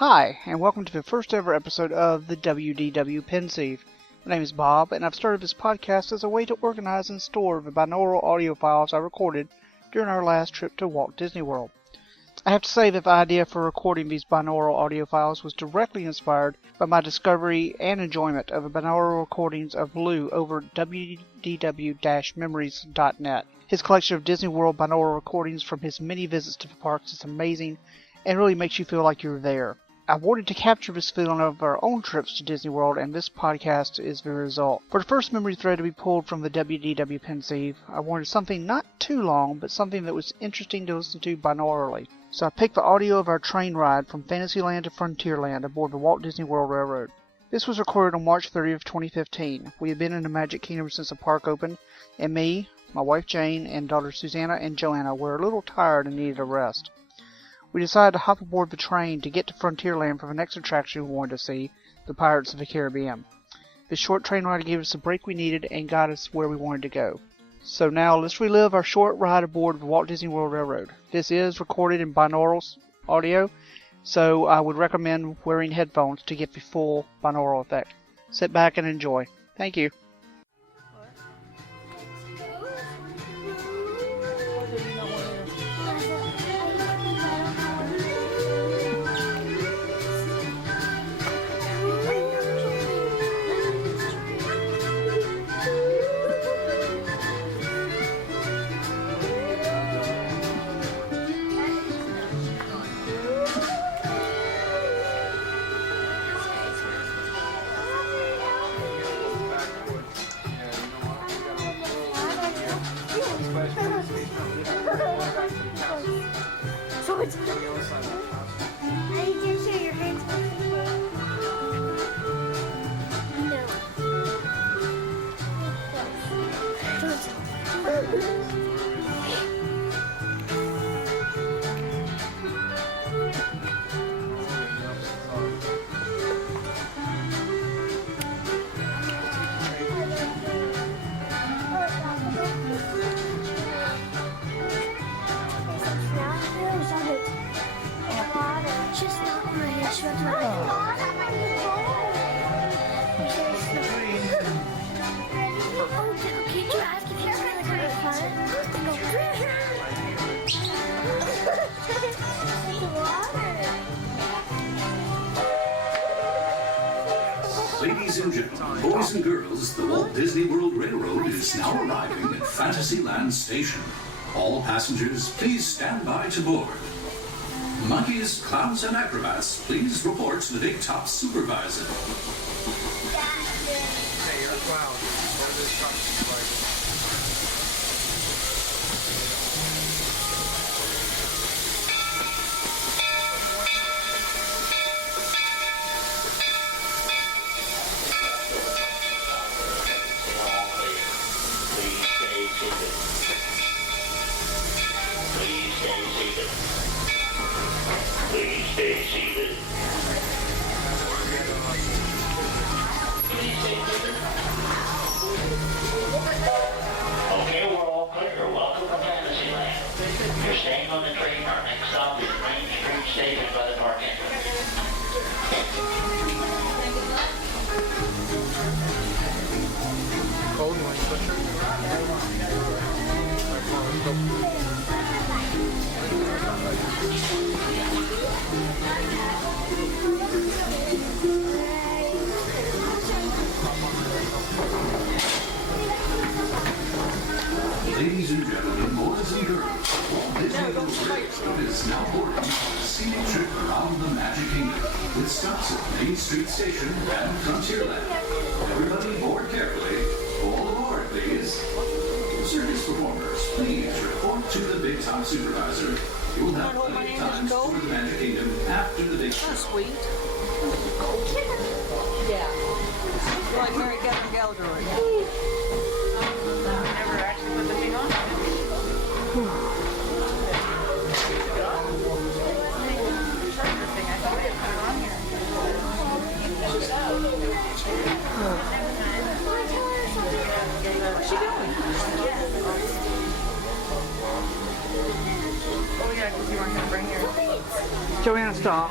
Hi, and welcome to the first ever episode of the WDW Pensieve. My name is Bob, and I've started this podcast as a way to organize and store the binaural audio files I recorded during our last trip to Walt Disney World. I have to say that the idea for recording these binaural audio files was directly inspired by my discovery and enjoyment of the binaural recordings of Lou over at WDW-Memories.net. His collection of Disney World binaural recordings from his many visits to the parks is amazing and really makes you feel like you're there. I wanted to capture this feeling of our own trips to Disney World, and this podcast is the result. For the first memory thread to be pulled from the WDW Pensieve, I wanted something not too long, but something that was interesting to listen to binaurally. So I picked the audio of our train ride from Fantasyland to Frontierland aboard the Walt Disney World Railroad. This was recorded on March 30th, 2015. We had been in the Magic Kingdom since the park opened, and me, my wife Jane, and daughters Susanna and Joanna were a little tired and needed a rest. We decided to hop aboard the train to get to Frontierland for the next attraction we wanted to see, the Pirates of the Caribbean. This short train ride gave us the break we needed and got us where we wanted to go. So now let's relive our short ride aboard the Walt Disney World Railroad. This is recorded in binaural audio, so I would recommend wearing headphones to get the full binaural effect. Sit back and enjoy. Thank you. Ladies and gentlemen, boys and girls, the Walt Disney World Railroad is now arriving at Fantasyland Station. All passengers, please stand by to board. Monkeys, clowns, and acrobats, please report to the Big Top Supervisor. Hey, you're a clown. Go to this top supervisor. Okay, we're all clear. Welcome to Fantasyland. You're staying on the train. Our next stop is Main Street Station by the park entrance. Cold, you want your sweatshirt? Alright, come on, Ladies and gentlemen, boys and girls, Walt Disney World Railroad is now boarding on a scenic trip around the Magic Kingdom with stops at Main Street Station and Frontierland. Everybody board carefully. All aboard, please. Circus performers, please report to the Big Top Supervisor. You will have plenty of time to tour the Magic Kingdom after the big show. Sweet. Yeah. Like Mary Catherine Gallagher. Never actually put the thing on. Where's she going? Oh yeah, because you weren't going to bring yours. Joanna, stop.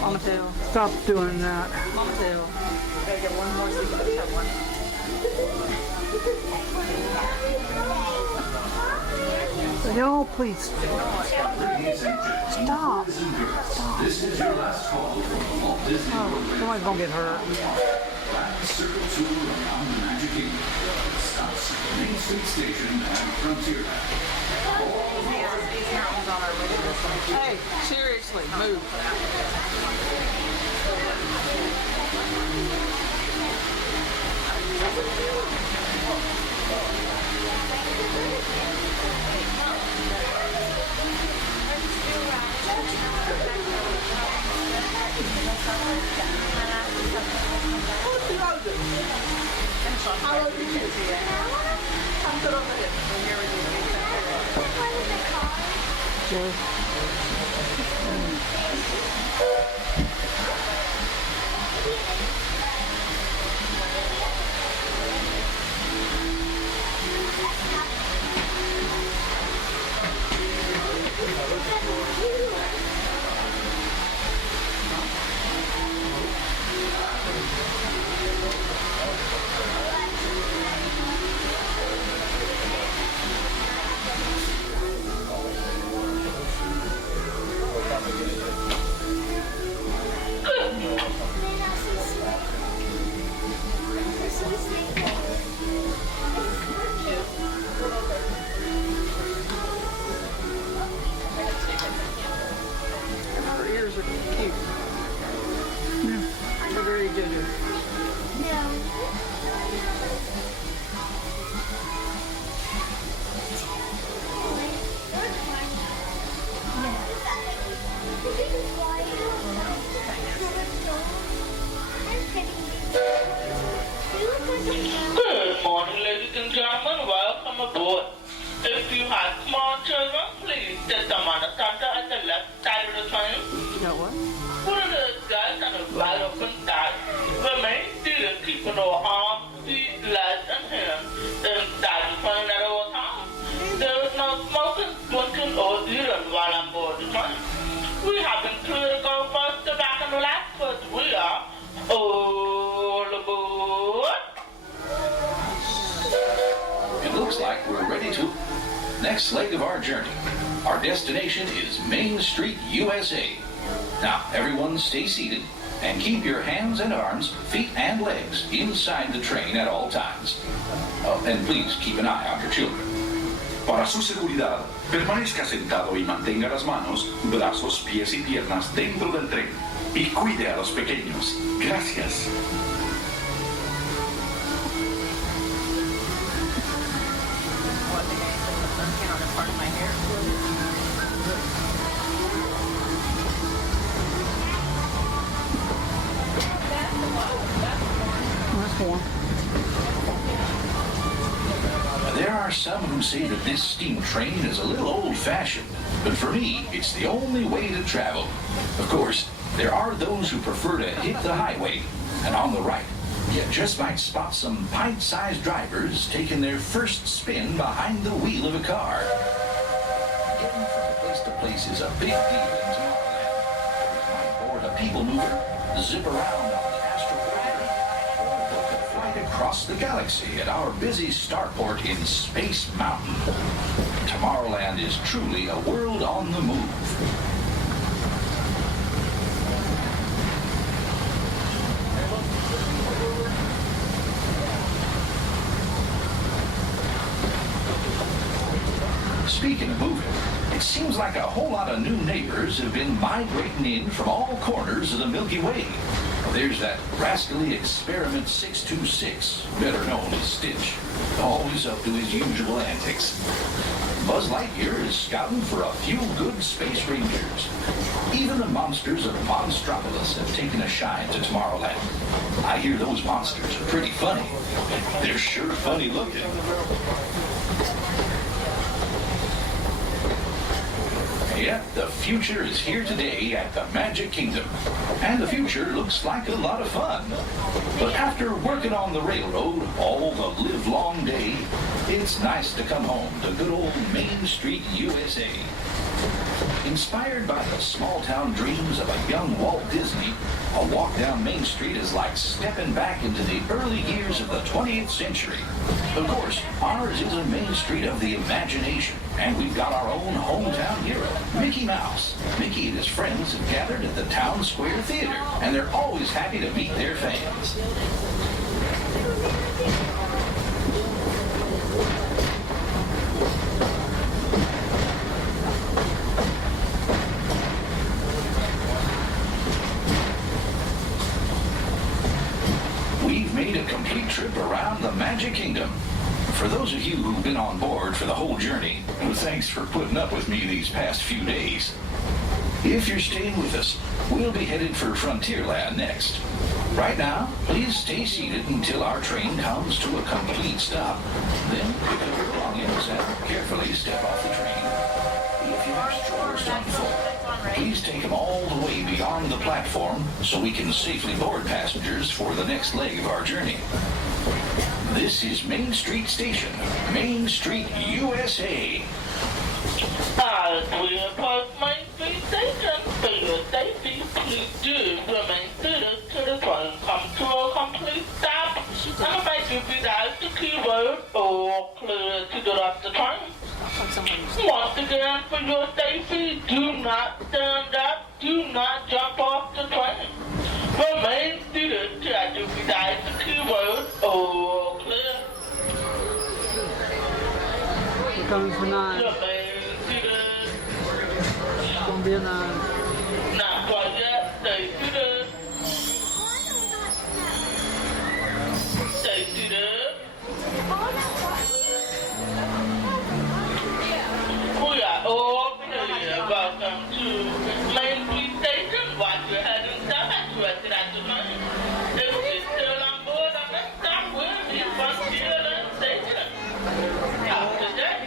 Mama too. Stop doing that. Mama too. Gotta get one more so you can have one. No, please. Ladies and gentlemen, Stop. boys and girls, this is your last call from Walt Disney World Railroad. Somebody's gonna get hurt. Black Circle Tour around the Magic Kingdom. Stops at Main Street Station and Frontierland. These mountains on our way to this one. Hey, seriously, move. How old are you? Come to over here. Her ears are cute. They're very good. Good morning, ladies and gentlemen. Welcome aboard. If you have small children, please sit them on the center at the left side of the train. You know what? Put it in guys on a wide open side. Remain seated, keeping our arms, feet, legs, and hands inside the train at all times. There is no smoking, drinking, or eating while on board the train. We have been cleared to go first to back and relax, but we are all aboard. It looks like we're ready to. Next leg of our journey. Our destination is Main Street, USA. Now, everyone stay seated and keep your hands and arms, feet and legs inside the train at all times. And please keep an eye on your children. Para su seguridad, permanezca sentado y mantenga las manos, brazos, pies y piernas dentro del tren. Y cuide a los pequeños. Gracias. On the front of my hair. That's one. There are some who say that this steam train is a little old-fashioned, but for me, it's the only way to travel. Of course, there are those who prefer to hit the highway, and on the right, you just might spot some pint-sized drivers taking their first spin behind the wheel of a car. Getting from place to place is a big deal in Tomorrowland. You might board a people mover, zip around on the astrogator, or book a flight across the galaxy at our busy starport in Space Mountain. Tomorrowland is truly a world on the move. Speaking of moving, it seems like a whole lot of new neighbors have been migrating in from all corners of the Milky Way. There's that rascally Experiment 626, better known as Stitch, always up to his usual antics. Buzz Lightyear is scouting for a few good space rangers. Even the monsters of Monstropolis have taken a shine to Tomorrowland. I hear those monsters are pretty funny. They're sure funny looking. future is here today at the Magic Kingdom. And the future looks like a lot of fun. But after working on the railroad all the livelong day, it's nice to come home to good old Main Street, USA. Inspired by the small-town dreams of a young Walt Disney, a walk down Main Street is like stepping back into the early years of the 20th century. Of course, ours is a Main Street of the imagination, and we've got our own hometown hero, Mickey Mouse. Mickey and his friends have gathered at the Town Square Theater, and they're always happy to meet their fans. We've made a complete trip around the Magic Kingdom. For those of you who've been on board for the whole journey, thanks for putting up with me these past few days. If you're staying with us, we'll be headed for Frontierland next. Right now, please stay seated until our train comes to a complete stop. Then pick up your belongings and carefully step off the train. If you have strollers on foot, please take them all the way beyond the platform so we can safely board passengers for the next leg of our journey. This is Main Street Station, Main Street, USA. As we approach Main Street Station, for your safety, please do remain seated till the train comes to a complete stop. I'm afraid to be asked the keyword or clear to the rest of the train. Once again, for your safety, do not stand up, do not jump off the train. Remain seated till I do be asked the keyword or clear. We're coming for 9. Remain seated. It's gonna be a 9. Not quite yet. Stay seated. Stay seated. We are all clear. Welcome to Main Street Station. Watch your head and stop at you exit at the train. If you're still on board, our next stop will be Frontierland Station. After that,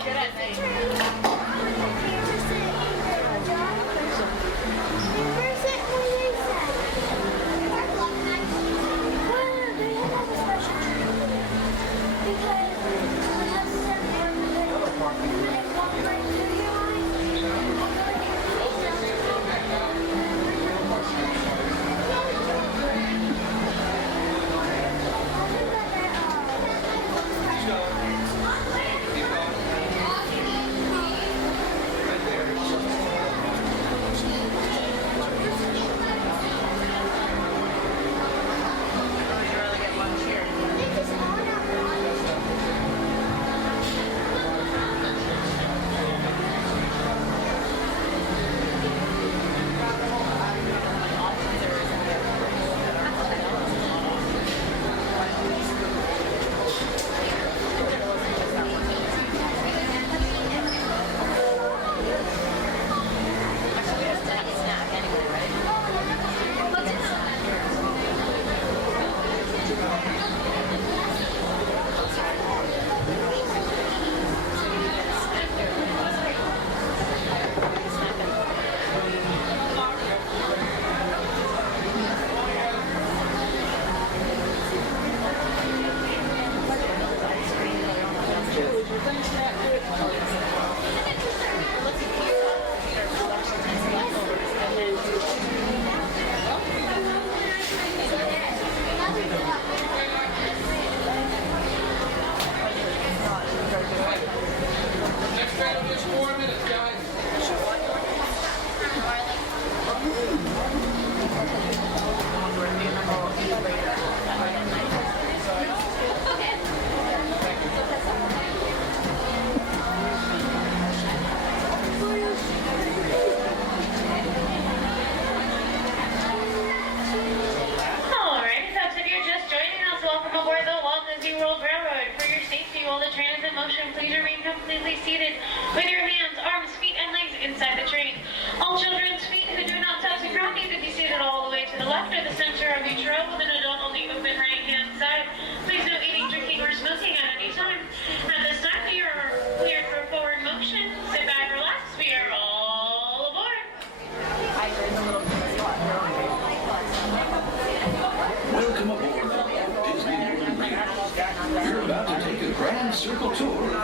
aboard the Walt Disney World Railroad. For your safety while the train is in motion, please remain completely seated with your hands, arms, feet,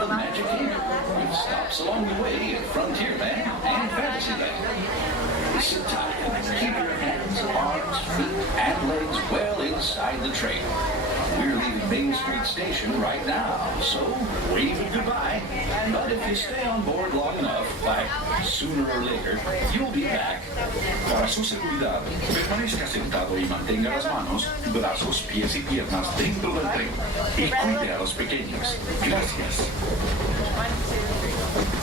of the Magic Kingdom, with stops along the way at Frontierland and Fantasyland. Sit tight and keep your hands, arms, feet, and legs well inside the train. We're leaving Main Street Station right now, so wave it goodbye. But if you stay on board long enough, like sooner or later, you'll be back. Para su seguridad, permanezca sentado y mantenga las manos, brazos, pies y piernas dentro del tren. Y cuide a los pequeños. Gracias.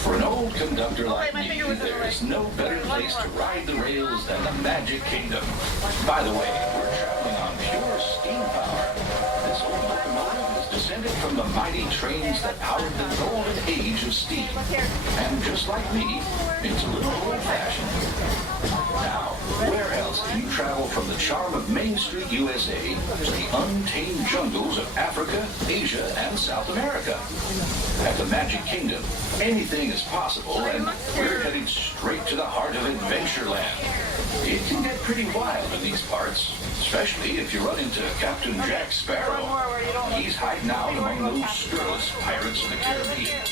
For an old conductor like me, there's no better place to ride the rails than the Magic Kingdom. By the way, we're traveling on pure steam power. This old locomotive is descended from the mighty trains that powered the golden age of steam. And just like me, it's a little old-fashioned. Now, where else can you travel from the charm of Main Street, USA, to the untamed jungles of Africa, Asia, and South America? At the Magic Kingdom, anything is possible, and we're heading straight to the heart of Adventureland. It can get pretty wild in these parts, especially if you run into Captain Jack Sparrow. He's hiding out among those scurrilous pirates in the Caribbean.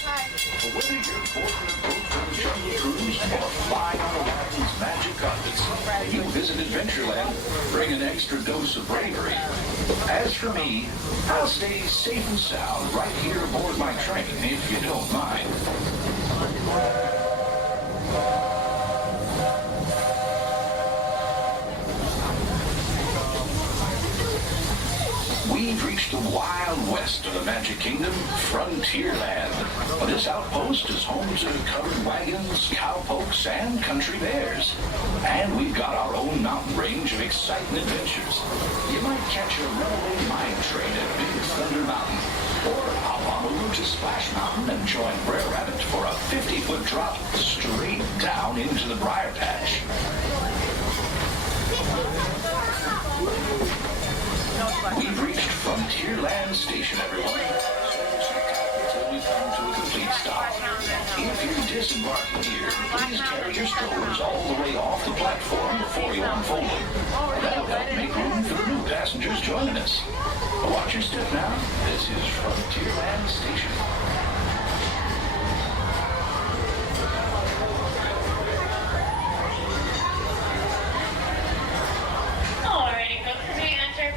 But whether you're boarding a boat for the jungle cruise or flying on Aladdin's magic carpets, when you visit Adventureland, bring an extra dose of bravery. As for me, I'll stay safe and sound right here aboard my train, if you don't mind. We've reached the wild west of the Magic Kingdom, Frontierland. This outpost is home to covered wagons, cowpokes, and country bears. And we've got our own mountain range of exciting adventures. You might catch a runaway mine train at Big Thunder Mountain, or hop on over to Splash Mountain and join Brer Rabbit for a 50-foot drop straight down into the Briar Patch. We've reached Frontierland Station, everyone. Until we come to a complete stop. If you're disembarking here, please carry your strollers all the way off the platform before you unfold them. That'll help make room for the new passengers joining us. Watch your step now. This is Frontierland Station.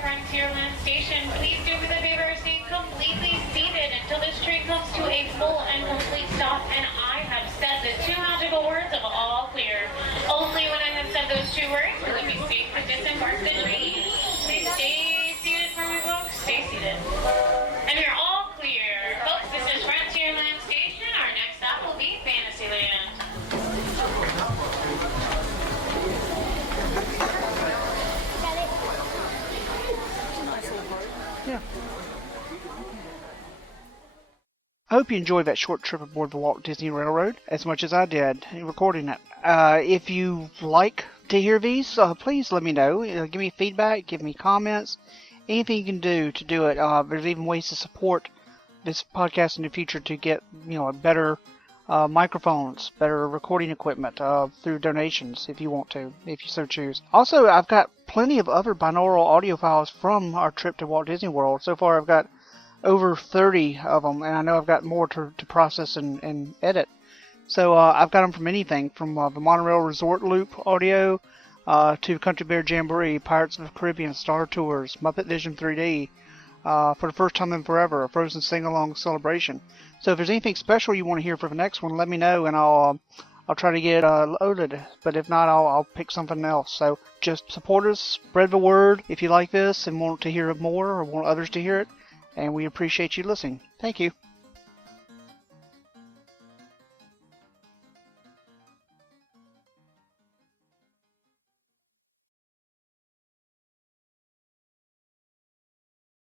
Frontierland Station, please do me the favor, stay completely seated until this train comes to a full and complete stop and I have said the two magical words of all clear. Only when I have said those two words will it be safe to disembark the train. Stay seated for me, folks. Stay seated. And you're all clear. Folks, this is Frontierland Station. Our next stop will be Fantasyland. Yeah. I hope you enjoyed that short trip aboard the Walt Disney Railroad as much as I did in recording it. If you like to hear these, please let me know. Give me feedback, give me comments, anything you can do to do it. There's even ways to support this podcast in the future to get better microphones, better recording equipment through donations if you want to, if you so choose. Also, I've got plenty of other binaural audio files from our trip to Walt Disney World. So far, I've got over 30 of them, and I know I've got more to process and edit. So I've got them from anything from the Monorail Resort Loop audio to Country Bear Jamboree, Pirates of the Caribbean, Star Tours, Muppet Vision 3D, for the first time in forever, a Frozen sing-along celebration. So if there's anything special you want to hear for the next one, let me know, and I'll try to get loaded. But if not, I'll pick something else. So just support us, spread the word if you like this and want to hear more or want others to hear it. And we appreciate you listening. Thank you.